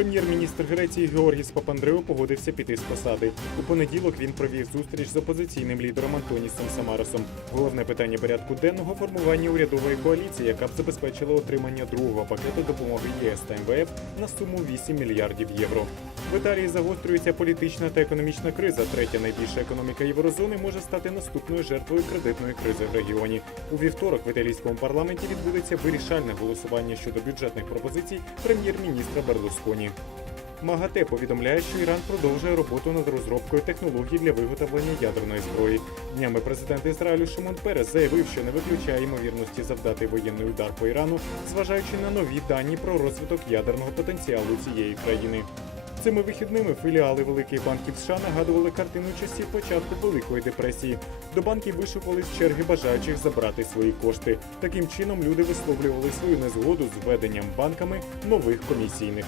Прем'єр-міністр Греції Георгіс Папандреу погодився піти з посади. У понеділок він провів зустріч з опозиційним лідером Антонісом Самаросом. Головне питання порядку денного формування урядової коаліції, яка б забезпечила отримання другого пакету допомоги ЄС та МВФ на суму 8 мільярдів євро. В Італії загострюється політична та економічна криза. Третя найбільша економіка єврозони може стати наступною жертвою кредитної кризи в регіоні. У вівторок в італійському парламенті відбудеться вирішальне голосування щодо бюджетних пропозицій прем'єр-міністра Берлусконі. МАГАТЕ повідомляє, що Іран продовжує роботу над розробкою технологій для виготовлення ядерної зброї. Днями президент Ізраїлю Шимон Перес заявив, що не виключає ймовірності завдати воєнний удар по Ірану, зважаючи на нові дані про розвиток ядерного потенціалу цієї країни. Цими вихідними філіали великих банків США нагадували картину часів початку Великої депресії. До банків вишукувались черги бажаючих забрати свої кошти. Таким чином люди висловлювали свою незгоду з введенням банками нових комісійних.